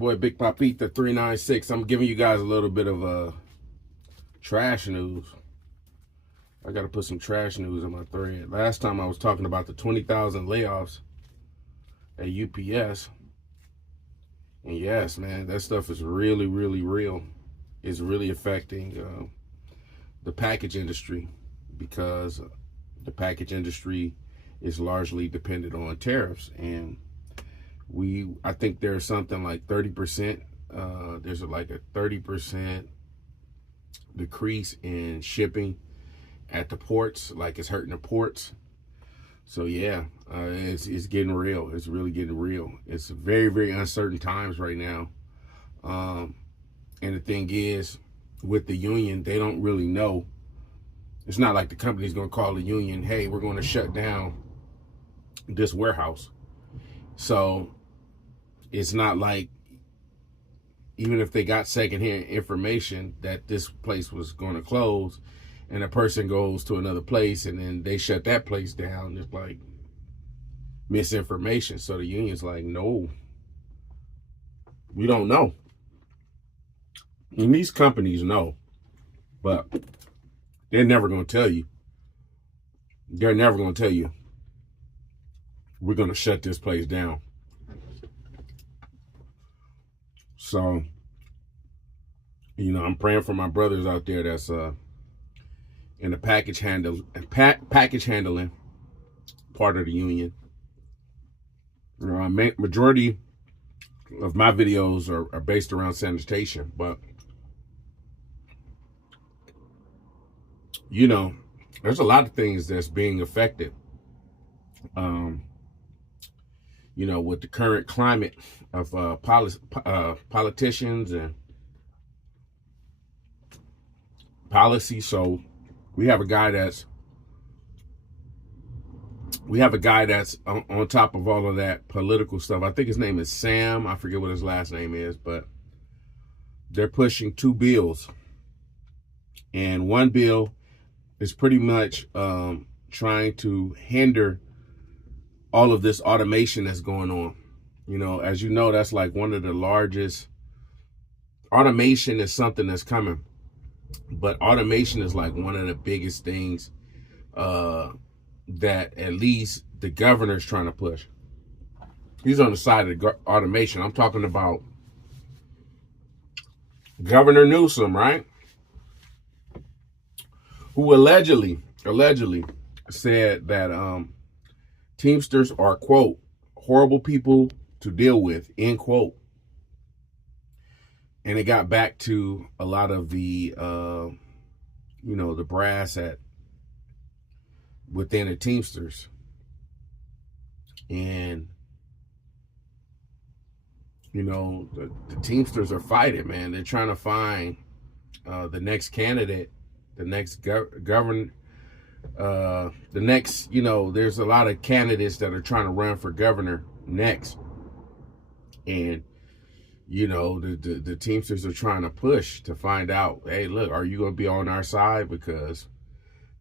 boy Big Papita 396. I'm giving you guys a little bit of trash news. I got to put some trash news in my thread. Last time I was talking about the 20,000 layoffs at UPS. And yes, man, that stuff is really, really real. It's really affecting the package industry, because the package industry is largely dependent on tariffs. And I think there's something like 30%, there's like a 30% decrease in shipping at the ports, like it's hurting the ports. So yeah, it's getting real. It's really getting real. It's very, very uncertain times right now. And the thing is, with the union, they don't really know. It's not like the company's going to call the union, hey, we're going to shut down this warehouse. So it's not like, even if they got secondhand information that this place was going to close, and a person goes to another place and then they shut that place down, it's like misinformation. So the union's like, no, we don't know. And these companies know, but they're never going to tell you. They're never going to tell you, we're going to shut this place down. So, you know, I'm praying for my brothers out there that's in the package handling part of the union. Majority of my videos are based around sanitation, but you know, there's a lot of things that's being affected. You know, with the current climate of politicians and policy. So we have a guy that's on top of all of that political stuff. I think his name is Sam. I forget what his last name is, but they're pushing 2 bills. And one bill is pretty much trying to hinder all of this automation that's going on. You know, as you know, that's like one of the largest. Automation is something that's coming, but automation is like one of the biggest things that at least the governor's trying to push. He's on the side of the automation. I'm talking about Governor Newsom, right? Who allegedly said that Teamsters are, quote, horrible people to deal with, end quote. And it got back to a lot of the, you know, the brass within the Teamsters. And, you know, the Teamsters are fighting, man. They're trying to find the next candidate, the next governor. The next, you know, there's a lot of candidates that are trying to run for governor next. And, you know, the Teamsters are trying to push to find out, hey, look, are you going to be on our side? Because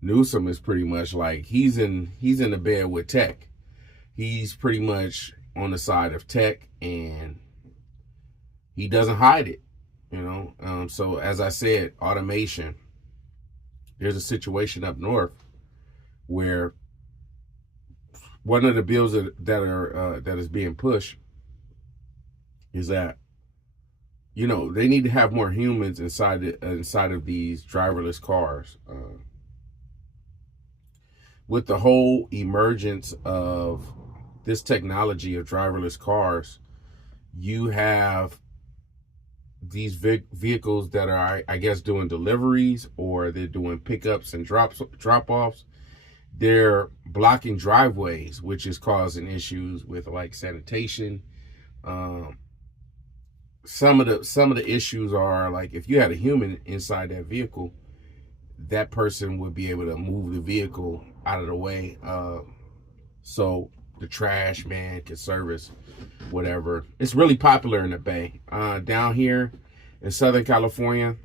Newsom is pretty much like, he's in the bed with tech. He's pretty much on the side of tech, and he doesn't hide it, you know. So as I said, automation. There's a situation up north where one of the bills that is being pushed is that, you know, they need to have more humans inside of these driverless cars. With the whole emergence of this technology of driverless cars, you have these vehicles that are, I guess, doing deliveries, or they're doing pickups and drop-offs. They're blocking driveways, which is causing issues with like sanitation. Some of the issues are like, if you had a human inside that vehicle, that person would be able to move the vehicle out of the way, so the trash man can service whatever. It's really popular in the Bay. Down here in Southern California,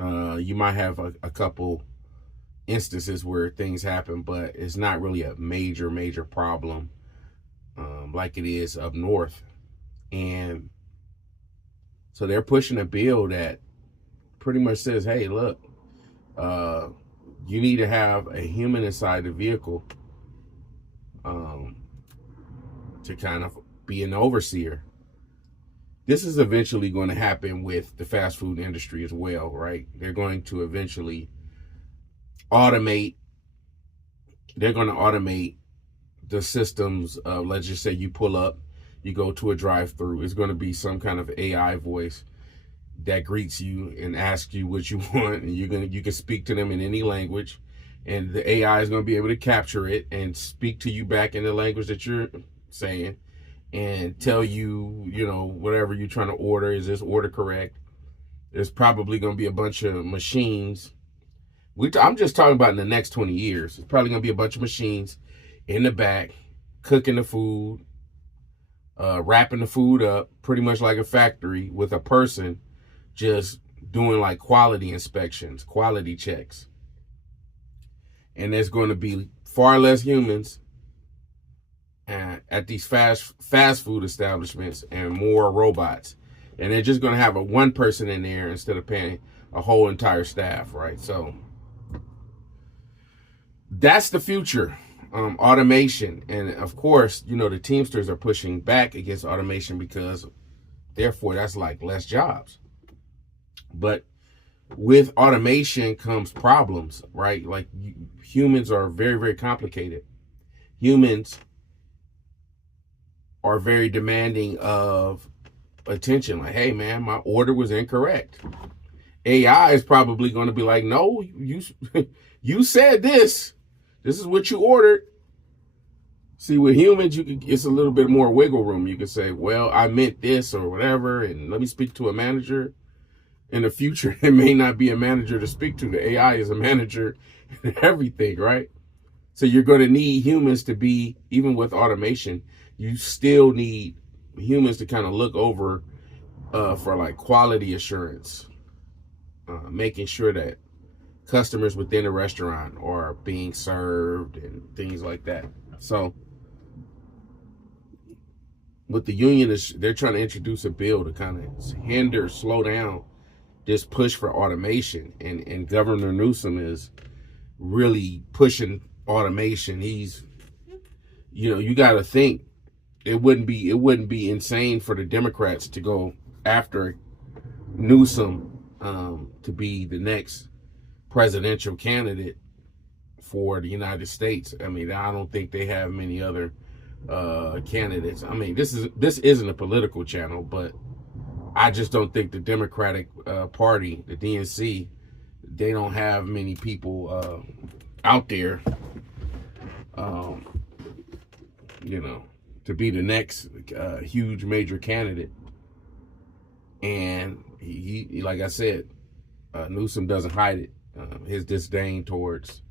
you might have a couple instances where things happen, but it's not really a major problem like it is up north. And So they're pushing a bill that pretty much says, hey, look, you need to have a human inside the vehicle to kind of be an overseer. This is eventually going to happen with the fast food industry as well, right? They're going to eventually automate. They're going to automate the systems of, let's just say you pull up, you go to a drive-through. It's going to be some kind of AI voice that greets you and asks you what you want, and you can speak to them in any language, and the AI is going to be able to capture it and speak to you back in the language that you're saying, and tell you, whatever you're trying to order, is this order correct? There's probably going to be a bunch of machines. I'm just talking about in the next 20 years. It's probably going to be a bunch of machines in the back, cooking the food, wrapping the food up, pretty much like a factory, with a person just doing like quality inspections, quality checks. And there's going to be far less humans at these fast food establishments and more robots. And they're just going to have one person in there instead of paying a whole entire staff, right? So that's the future, automation. And of course, the Teamsters are pushing back against automation because therefore that's like less jobs. But with automation comes problems, right? Like humans are very, very complicated. Humans are very demanding of attention. Like, hey man, my order was incorrect. AI is probably going to be like, no, you said this. This is what you ordered. See, with humans, it's a little bit more wiggle room. You can say, well, I meant this or whatever, and let me speak to a manager. In the future, it may not be a manager to speak to. The AI is a manager and everything, right? So you're going to need humans to be, even with automation, you still need humans to kind of look over for like quality assurance, making sure that customers within a restaurant are being served and things like that. So what the union is, they're trying to introduce a bill to kind of slow down this push for automation, and Governor Newsom is really pushing automation. He's, you got to think it wouldn't be insane for the Democrats to go after Newsom to be the next presidential candidate for the United States. I mean, I don't think they have many other candidates. I mean, this isn't a political channel, but I just don't think the Democratic Party, the DNC, they don't have many people out there, to be the next huge major candidate. And he like I said, Newsom doesn't hide it. His disdain towards,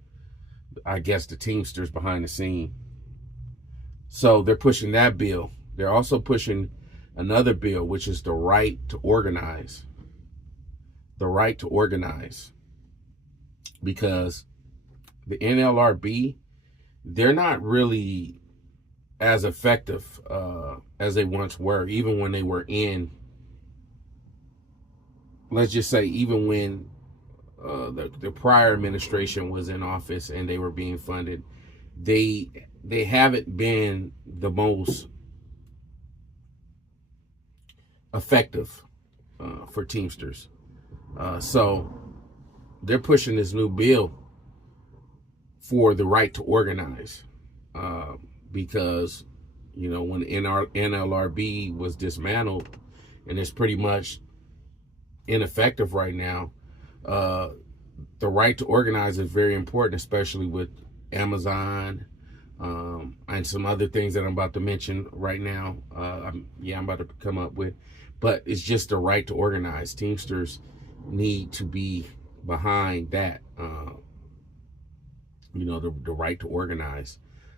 I guess, the Teamsters behind the scene. So they're pushing that bill. They're also pushing another bill, which is the right to organize. The right to organize. Because the NLRB, they're not really as effective as they once were, even when they were in, let's just say, even when the prior administration was in office and they were being funded, they haven't been the most effective for Teamsters. So they're pushing this new bill for the right to organize because, when NLRB was dismantled and it's pretty much ineffective right now, the right to organize is very important, especially with Amazon and some other things that I'm about to mention right now. I'm about to come up with, but it's just the right to organize. Teamsters need to be behind that, the right to organize.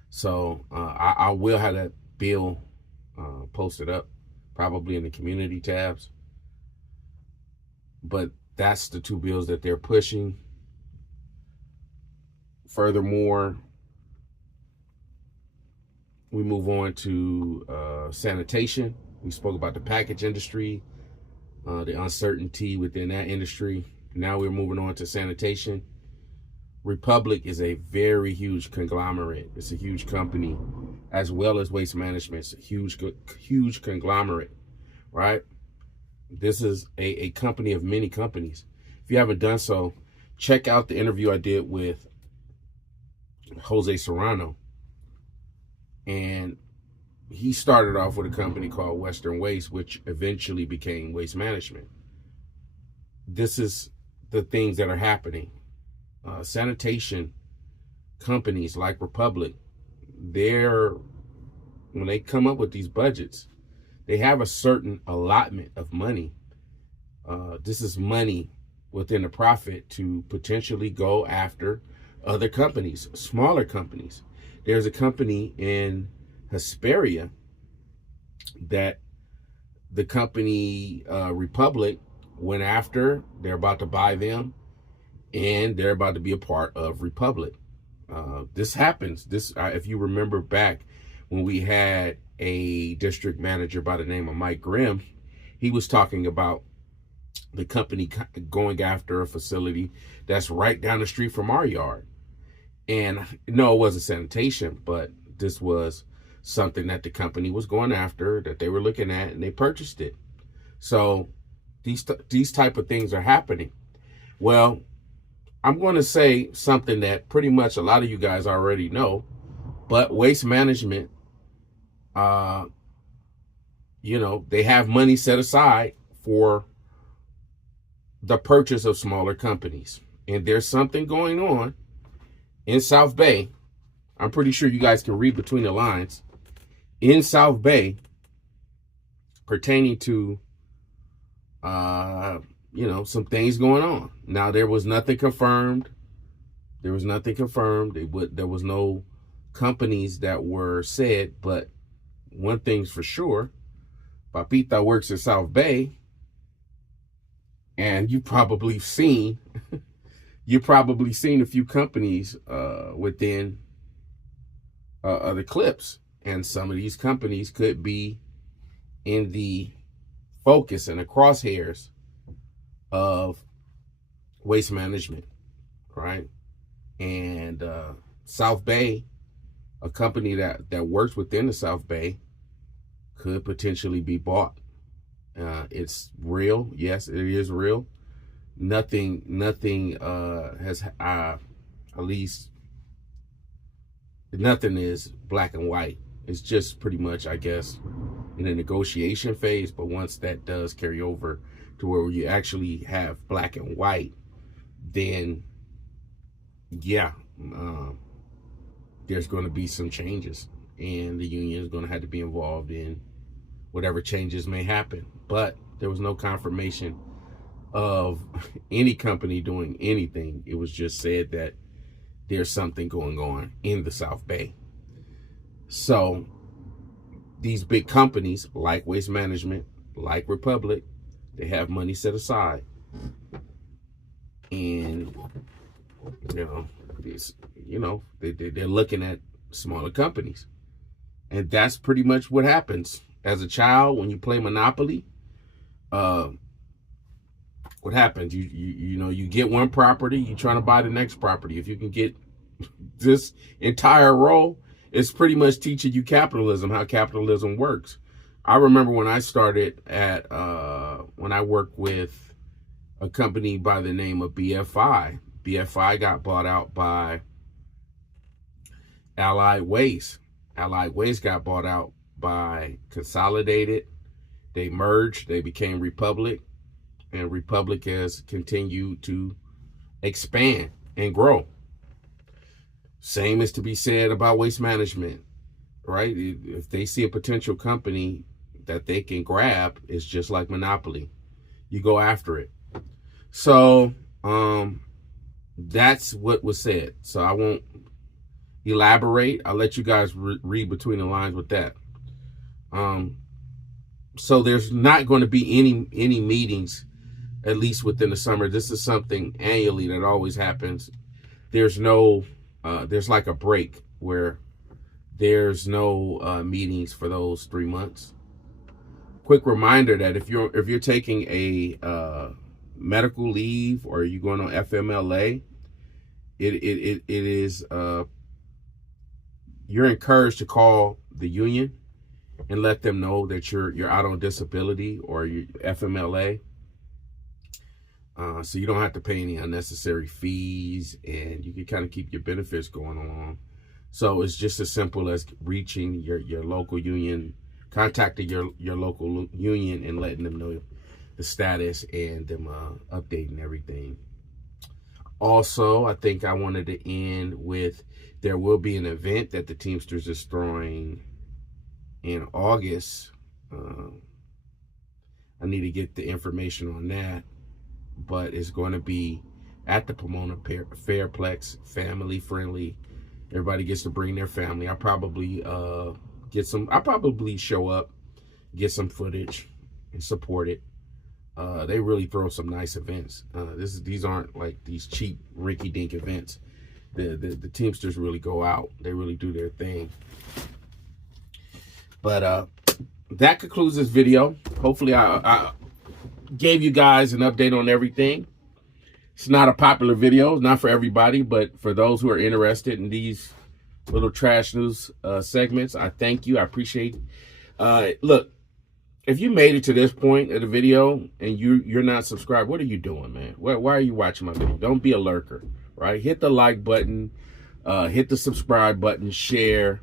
So I will have that bill posted up, probably in the community tabs. But that's the two bills that they're pushing. Furthermore, we move on to sanitation. We spoke about the package industry. the uncertainty within that industry. Now we're moving on to sanitation. Republic is a very huge conglomerate. It's a huge company, as well as Waste Management. It's a huge conglomerate, right? This is a company of many companies. If you haven't done so, check out the interview I did with Jose Serrano. And he started off with a company called Western Waste, which eventually became Waste Management. This is the things that are happening. Sanitation companies like Republic, when they come up with these budgets, they have a certain allotment of money. This is money within the profit to potentially go after other companies, smaller companies. There's a company in Hesperia that the company Republic went after. They're about to buy them, and they're about to be a part of Republic. This happens. If you remember back when we had a district manager by the name of Mike Grimm, he was talking about the company going after a facility that's right down the street from our yard. And no, it wasn't sanitation, but this was something that the company was going after, that they were looking at, and they purchased it. So these type of things are happening. Well, I'm going to say something that pretty much a lot of you guys already know, but Waste Management, they have money set aside for the purchase of smaller companies. And there's something going on in South Bay. I'm pretty sure you guys can read between the lines. In South Bay, pertaining to, some things going on. Now, there was nothing confirmed. There was no companies that were said, but one thing's for sure, Papita works in South Bay, and you've probably seen a few companies within other clips, and some of these companies could be in the focus and the crosshairs of Waste Management, right? And South Bay, a company that works within the South Bay, could potentially be bought. It's real. Yes, it is real. Nothing has, at least nothing is black and white. It's just pretty much, I guess, in a negotiation phase. But once that does carry over to where you actually have black and white, then there's going to be some changes, and the union is going to have to be involved in whatever changes may happen. But there was no confirmation of any company doing anything. It was just said that there's something going on in the South Bay. So these big companies like Waste Management, like Republic, they have money set aside. And, they're looking at smaller companies. And that's pretty much what happens. As a child, when you play Monopoly, what happens? You get one property, you're trying to buy the next property. If you can get this entire row, it's pretty much teaching you capitalism, how capitalism works. I remember when I started when I worked with a company by the name of BFI. BFI got bought out by Allied Waste. Allied Waste got bought out by Consolidated. They merged, they became Republic, and Republic has continued to expand and grow. Same is to be said about Waste Management, right? If they see a potential company that they can grab, it's just like Monopoly. You go after it. So that's what was said. So I won't elaborate. I'll let you guys read between the lines with that. So there's not going to be any meetings, at least within the summer. This is something annually that always happens. There's like a break where there's no meetings for those 3 months. quick reminder that if you're taking a medical leave or you're going on FMLA, it is you're encouraged to call the union and let them know that you're out on disability or you FMLA, so you don't have to pay any unnecessary fees, and you can kind of keep your benefits going along. So it's just as simple as reaching your local union, contacting your local union and letting them know the status and them updating everything. Also, I think I wanted to end with, there will be an event that the Teamsters is throwing in August. I need to get the information on that, but it's going to be at the Pomona Fairplex, family friendly. Everybody gets to bring their family. I'll probably show up, get some footage and support it. They really throw some nice events. These aren't like these cheap rinky-dink events. The Teamsters really go out. They really do their thing. But that concludes this video. Hopefully I gave you guys an update on everything. It's not a popular video, not for everybody, but for those who are interested in these little trash news segments, I thank you. I appreciate it. Look, if you made it to this point of the video and you're not subscribed, what are you doing, man? Why are you watching my video? Don't be a lurker, right? Hit the like button, hit the subscribe button, share.